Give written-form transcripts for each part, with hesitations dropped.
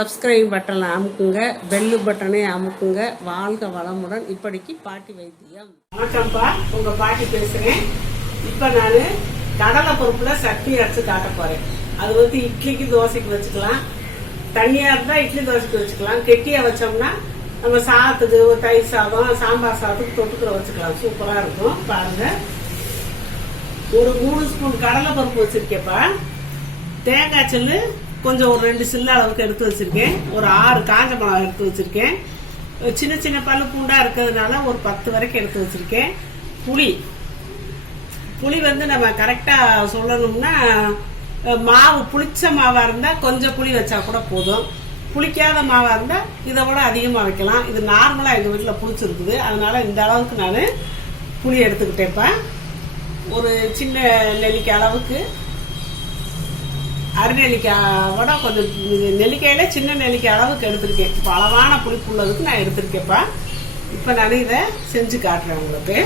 Subscribe பட்டனை அமுக்குங்க, bell பட்டனை அமுக்குங்க. வாழ்க வளமுடன். இப்படிக்கு பாட்டி வைத்தியம். வணக்கம்ப்பா, உங்கள் பாட்டி பேசுகிறேன். இப்போ நான் கடலை பருப்பில் சட்னி அரைச்சி காட்ட போகிறேன். அது வந்து இட்லிக்கு தோசைக்கு வச்சுக்கலாம். தண்ணியாக இருந்தால் இட்லி தோசைக்கு வச்சுக்கலாம். கெட்டியாக வச்சோம்னா நம்ம சாதத்துக்கு தயிர் சாதம், சாம்பார் சாதத்துக்கு தொட்டுக்கிற வச்சுக்கலாம். சூப்பராக இருக்கும். பாருங்கள், ஒரு 3 ஸ்பூன் கடலை பருப்பு வச்சுருக்கேன்ப்பா. தேங்காய் சில்லு கொஞ்சம் ஒரு 2 சில்லு அளவுக்கு எடுத்து வச்சிருக்கேன். ஒரு 6 காஞ்ச மிளகாய் எடுத்து வச்சிருக்கேன். சின்ன சின்ன பல்லு பூண்டா இருக்கிறதுனால ஒரு 10 வரைக்கும் எடுத்து வச்சிருக்கேன். புளி வந்து நம்ம கரெக்டா சொல்லணும்னா, மாவு புளிச்ச மாவா இருந்தா கொஞ்சம் புளி வச்சா கூட போதும். புளிக்காத மாவா இருந்தா இதை விட அதிகமா வைக்கலாம். இது நார்மலா எங்க வீட்டுல புளிச்சிருக்குது, அதனால இந்த அளவுக்கு நான் புளி எடுத்துக்கிட்டேன்ப்பா. ஒரு சின்ன நெல்லிக்காய் அளவுக்கு, அரைநெல்லிக்காயோட கொஞ்சம் நெல்லிக்காயில சின்ன நெல்லிக்காய் அளவுக்கு எடுத்திருக்கேன். இப்போ அளவான புளிப்பு உள்ளதுக்கு நான் எடுத்திருக்கேன்ப்பா. இப்போ நான் இதை செஞ்சு காட்டுறேன் உங்களுக்கு.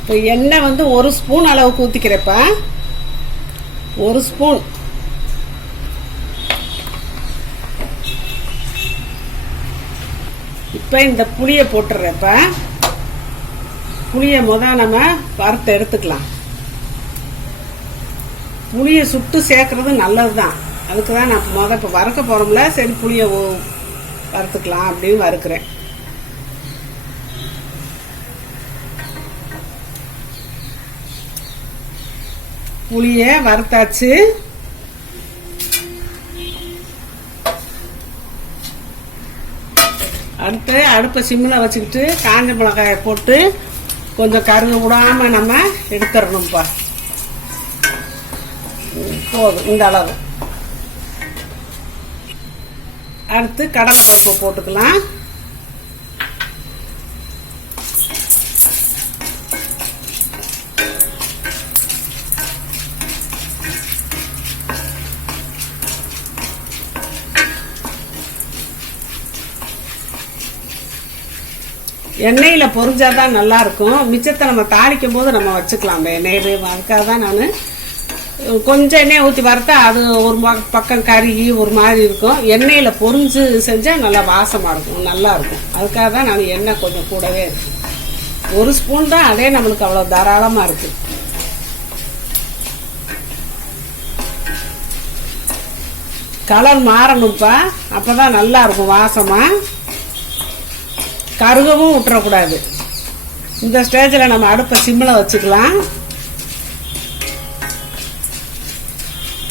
இப்போ எண்ணெய் வந்து 1 ஸ்பூன் அளவுக்கு ஊற்றிக்கிறேன்ப்பா. 1 ஸ்பூன். இப்போ இந்த புளியை போட்டுறேன்ப்பா. புளியை நம்ம வறுத்து எடுத்துக்கலாம். புளியை சுட்டு சேர்க்கறது நல்லது தான். அதுக்கு தான் நான் இப்போ வறுக்க போகிறோம்ல, சரி புளியை வறுத்துக்கலாம் அப்படின்னு வறுக்கிறேன். புளியை வறுத்தாச்சு. அடுத்து அடுப்பை சிம்மில் வச்சுக்கிட்டு காஞ்ச மிளகாயை போட்டு கொஞ்சம் கருக விடாமல் நம்ம எடுத்துடணும்ப்பா. போதும் இந்த அளவு. அடுத்து கடலை பருப்பை போட்டுக்கலாம். எண்ணெயில பொரிஞ்சாதான் நல்லா இருக்கும். மிச்சத்தை நம்ம தாளிக்கும் போது நம்ம வச்சுக்கலாம். அந்த எண்ணெய் அதுக்காக தான் நான் கொஞ்சம் எண்ணெய் ஊற்றி வறுத்தா அது ஒரு பக்கம் கருகி ஒரு மாதிரி இருக்கும். எண்ணெயில் பொரிஞ்சு செஞ்சால் நல்லா வாசமாக இருக்கும், நல்லா இருக்கும். அதுக்காக தான் நான் எண்ணெய் கொஞ்சம் கூடவே இருக்கு. 1 ஸ்பூன் தான், அதே நம்மளுக்கு அவ்வளோ தாராளமாக இருக்கு. கலர் மாறணும்ப்பா, அப்போதான் நல்லா இருக்கும் வாசமாக. கருகவும் விட்டுறக்கூடாது. இந்த ஸ்டேஜில் நம்ம அடுப்பை சிம்மில் வச்சுக்கலாம்.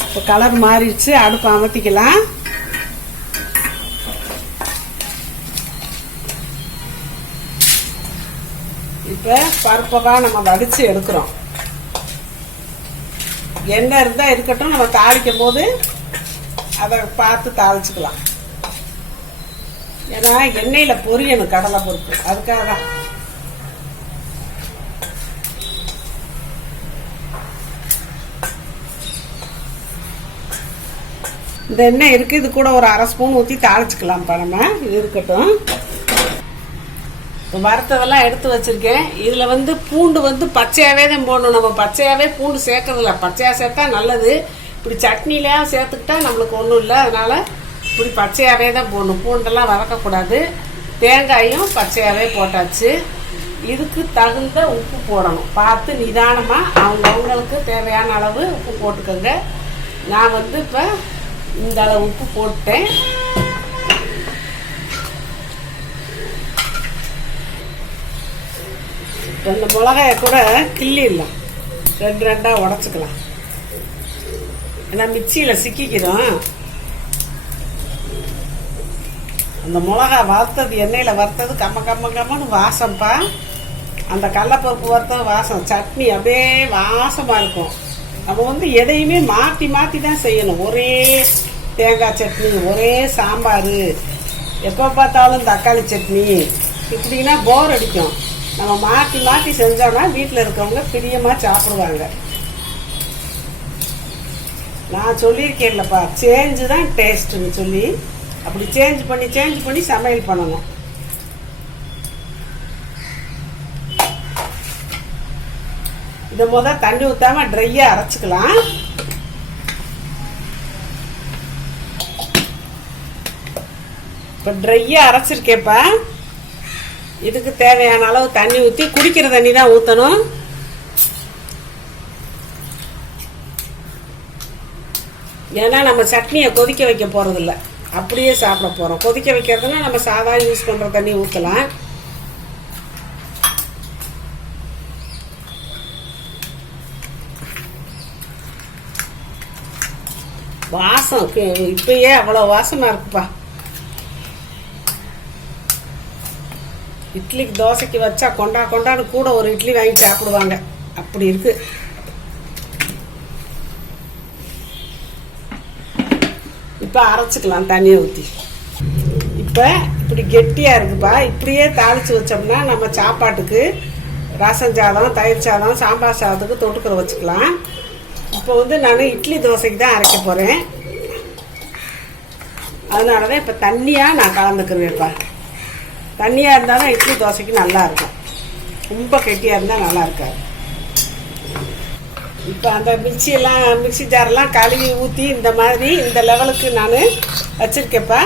இப்போ கலர் மாறிடுச்சு, அடுப்பை அமர்த்திக்கலாம். இப்போ பருப்பெல்லாம் நம்ம வடித்து எடுக்கிறோம். எண்ணெய் இருந்தால் இருக்கட்டும், நம்ம தாளிக்கும் போது அதை பார்த்து தாளிச்சுக்கலாம். ஏன்னா எண்ணெயில் பொரியணும் கடலை பருப்பு, அதுக்காக தான். இந்த எண்ணெய் இருக்கு, இது கூட ஒரு 1/2 ஸ்பூன் ஊற்றி தாளிச்சுக்கலாம்ப்பா. நம்ம இது இருக்கட்டும். வறுத்ததெல்லாம் எடுத்து வச்சிருக்கேன். இதுல வந்து பூண்டு வந்து பச்சையாவே தான் போடணும். நம்ம பச்சையாவே பூண்டு சேர்க்கறதில்ல. பச்சையா சேர்த்தா நல்லது. இப்படி சட்னில சேர்த்துக்கிட்டா நம்மளுக்கு ஒன்றும் இல்லை. அதனால இப்படி பச்சையாவே தான் போடணும். பூண்டெல்லாம் வதக்கக்கூடாது. தேங்காயும் பச்சையாவே போட்டாச்சு. இதுக்கு தகுந்த உப்பு போடணும். பார்த்து நிதானமாக அவங்கவுங்களுக்கு தேவையான அளவு உப்பு போட்டுக்கோங்க. நான் வந்து இப்போ இந்த அளவு உப்பு போட்டேன். இந்த மிளகாயை கூட கிள்ளிடலாம், 2 உடச்சிக்கலாம். ஏன்னா மிக்சியில் சிக்கிக்கிறோம். அந்த மிளகா வறுத்தது, எண்ணெயில் வறுத்தது கம்மன்னு வாசம்ப்பா. அந்த கடலைப்பருப்பு வறுத்த வாசம், சட்னி அப்படியே வாசமாக இருக்கும். நம்ம வந்து எதையுமே மாற்றி மாற்றி தான் செய்யணும். ஒரே தேங்காய் சட்னி, ஒரே சாம்பார், எப்போ பார்த்தாலும் தக்காளி சட்னி, இப்படின்னா போர் அடிக்கும். நம்ம மாற்றி மாற்றி செஞ்சோம்னா வீட்டில் இருக்கவங்க பிரியமாக சாப்பிடுவாங்க. நான் சொல்லியிருக்கேன்லப்பா, சேஞ்சு தான் டேஸ்ட்டுன்னு சொல்லி. அப்படி சேஞ்ச் பண்ணி சமையல் பண்ணணும். இதை தண்ணி ஊற்றாம ட்ரையாக அரைச்சிக்கலாம். இப்போ ட்ரையாக அரைச்சிருக்கேப்பா. இதுக்கு தேவையான அளவு தண்ணி ஊற்றி, குடிக்கிற தண்ணி தான் ஊற்றணும். ஏன்னா நம்ம சட்னியை கொதிக்க வைக்க போகிறதில்ல, அப்படியே சாப்பிட போகிறோம். கொதிக்க வைக்கிறதுனா நம்ம சாதா யூஸ் பண்ணுற தண்ணி ஊற்றலாம். வாசம் இப்பயே அவ்வளோ வாசமாக இருக்குப்பா. இட்லிக்கு தோசைக்கு வச்சா கொண்டான்னு கூட ஒரு இட்லி வாங்கி சாப்பிடுவாங்க, அப்படி இருக்கு. இப்போ அரைச்சிக்கலாம் தண்ணியை ஊற்றி. இப்போ இப்படி கெட்டியாக இருக்குப்பா. இப்படியே தாளித்து வச்சோம்னா நம்ம சாப்பாட்டுக்கு, ரசம் சாதம், தயிர் சாதம், சாம்பார் சாதத்துக்கு தொட்டுக்கிற வச்சுக்கலாம். இப்போ நான் இட்லி தோசைக்கு தான் அரைக்க போகிறேன். அதனால தான் இப்போ தண்ணியாக நான் கலந்துக்குருவேன்ப்பா. தண்ணியாக இருந்தால் தான் இட்லி தோசைக்கு நல்லாயிருக்கும். ரொம்ப கெட்டியாக இருந்தால் நல்லா இருக்காது. இப்போ அந்த மிக்சி ஜாரெல்லாம் கழுவி ஊற்றி இந்த மாதிரி இந்த லெவலுக்கு நான் வச்சுருக்கேப்பா.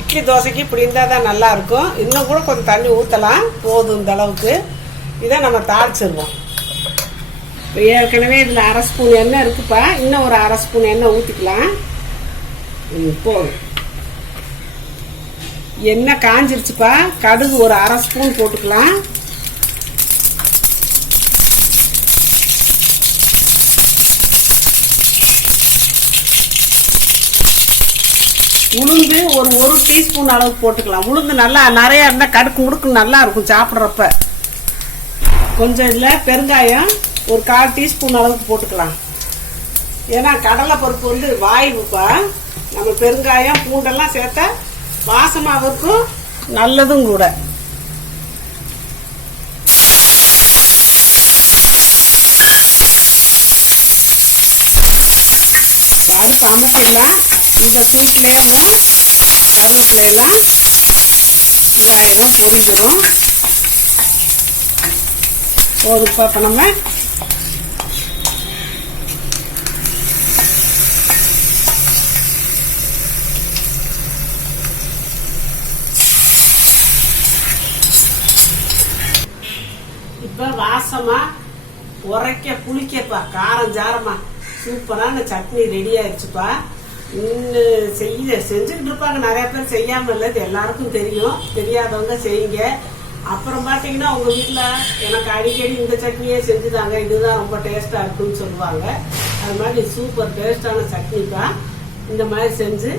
இட்லி தோசைக்கு இப்படி இருந்தால் தான் நல்லாயிருக்கும். இன்னும் கூட கொஞ்சம் தண்ணி ஊற்றலாம், போதும் இந்த அளவுக்கு. இதை நம்ம தாளிச்சிடுவோம். இப்போ ஏற்கனவே இதில் 1/2 ஸ்பூன் எண்ணெய் இருக்குப்பா. இன்னும் ஒரு 1/2 ஸ்பூன் எண்ணெய் ஊற்றிக்கலாம். போதும். எண்ணெய் காஞ்சிருச்சுப்பா. கடுகு ஒரு 1/2 ஸ்பூன் போட்டுக்கலாம். உளுந்து ஒரு டீஸ்பூன் அளவுக்கு போட்டுக்கலாம். உளுந்து நல்லா நிறையா இருந்தால் கடுக்கு முடுக்கு நல்லா இருக்கும் சாப்பிட்றப்ப. கொஞ்சம் இதில் பெருங்காயம் ஒரு 1/4 டீஸ்பூன் அளவுக்கு போட்டுக்கலாம். ஏன்னா கடலை பருப்பு வாயுப்பா. நம்ம பெருங்காயம் பூண்டெல்லாம் சேர்த்தா வாசமாக இருக்கும், நல்லதும் கூட. அடுப்பு அமர்த்திடலாம். இந்த சூட்லேயும் கருவேப்பிலையெல்லாம் இதாயிடும், பொரிஞ்சிடும். போதுப்பா. இப்போ நம்ம இப்போ வாசமாக உரைக்க புளிக்கப்பா, காரம் ஜாரமா சூப்பரான சட்னி ரெடி ஆயிடுச்சுப்பா. இன்னும் செஞ்சுக்கிட்டு இருப்பாங்க நிறைய பேர், செய்யாமல் இல்லை. இது எல்லாருக்கும் தெரியும். தெரியாதவங்க செய்யுங்க. அப்புறம் பார்த்தீங்கன்னா உங்கள் வீட்டில் எனக்கு அடிக்கடி இந்த சட்னியே செஞ்சுதாங்க, இதுதான் ரொம்ப டேஸ்ட்டாக இருக்குன்னு சொல்லுவாங்க. அது மாதிரி சூப்பர் டேஸ்டான சட்னிப்பா. இந்த மாதிரி செஞ்சு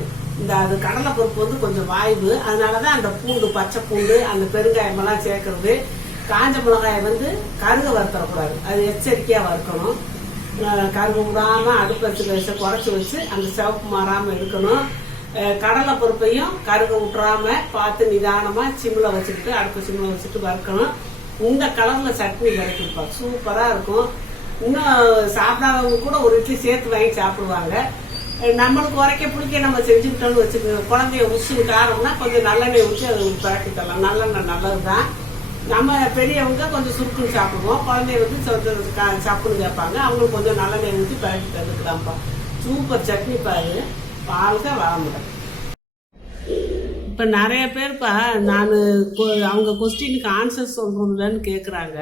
அது கடலை பருப்பு கொஞ்சம் வாய்வு. அதனால தான் அந்த பூண்டு, பச்சை பூண்டு, அந்த பெருங்காயமெல்லாம் சேர்க்கறது. காஞ்ச மிளகாயை கருக வறுத்தரக்கூடாது, அது எச்சரிக்கையாக வறுக்கணும். கருக விடாமல் அடுப்பு வச்சு குறைச்சி வச்சு அந்த சிவப்பு மாறாமல் இருக்கணும். கடலை பருப்பையும் கருக விட்டுறாம பார்த்து நிதானமாக சிம்மில் வச்சுக்கிட்டு, அடுப்பு சிம்மில் வச்சுட்டு வறுக்கணும். இந்த கலரில் சட்னி கிடைக்கும்ப்பா, சூப்பராக இருக்கும். இன்னும் சாப்பிடாதவங்க கூட ஒரு இட்லி சேர்த்து வாங்கி சாப்பிடுவாங்க. நம்மளுக்கு உரைக்க பிடிக்க நம்ம செஞ்சுக்கிட்டோம்னு வச்சுக்கோங்க. குழந்தைய உசுறு காரம்னா கொஞ்சம் நல்லெண்ணெய் ஊற்றி அது பழக்கி தரலாம். நல்லெண்ணெய் நல்லது தான். நம்ம பெரியவங்க கொஞ்சம் சுருக்குன்னு சாப்பிடுவோம். குழந்தைய சாப்பிடுன்னு கேட்பாங்க. அவங்களுக்கு கொஞ்சம் நல்லெண்ணெய் ஊற்றி பழக்கி தந்துக்கலாம்ப்பா. சூப்பர் சட்னி பாரு, வாழ்க வளமுடன். இப்போ நிறைய பேர்ப்பா அவங்க கொஸ்டினுக்கு ஆன்சர் சொல்கிறோம்லன்னு கேட்குறாங்க.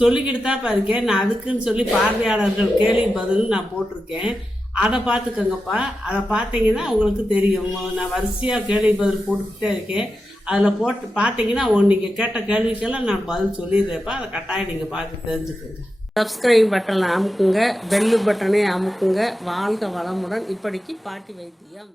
சொல்லிக்கிட்டு தான் இருக்கேன். நான் அதுக்குன்னு சொல்லி பார்வையாளர்கள் கேள்வி பதில் நான் போட்டிருக்கேன். அதை பார்த்துக்கங்கப்பா. அதை பார்த்தீங்கன்னா உங்களுக்கு தெரியும். நான் வரிசையாக கேள்வி பதில் போட்டுக்கிட்டே இருக்கேன். அதில் போட்டு பார்த்தீங்கன்னா நீங்கள் கேட்ட கேள்விக்கெல்லாம் நான் பதில் சொல்லிடுறேன்ப்பா. அதை கட்டாயம் நீங்கள் பார்த்து தெரிஞ்சுக்கோங்க. சப்ஸ்கிரைப் பட்டனை அமுக்குங்க, பெல்லு பட்டனை அமுக்குங்க. வாழ்க வளமுடன். இப்படிக்கு பாட்டி வைத்தியம்.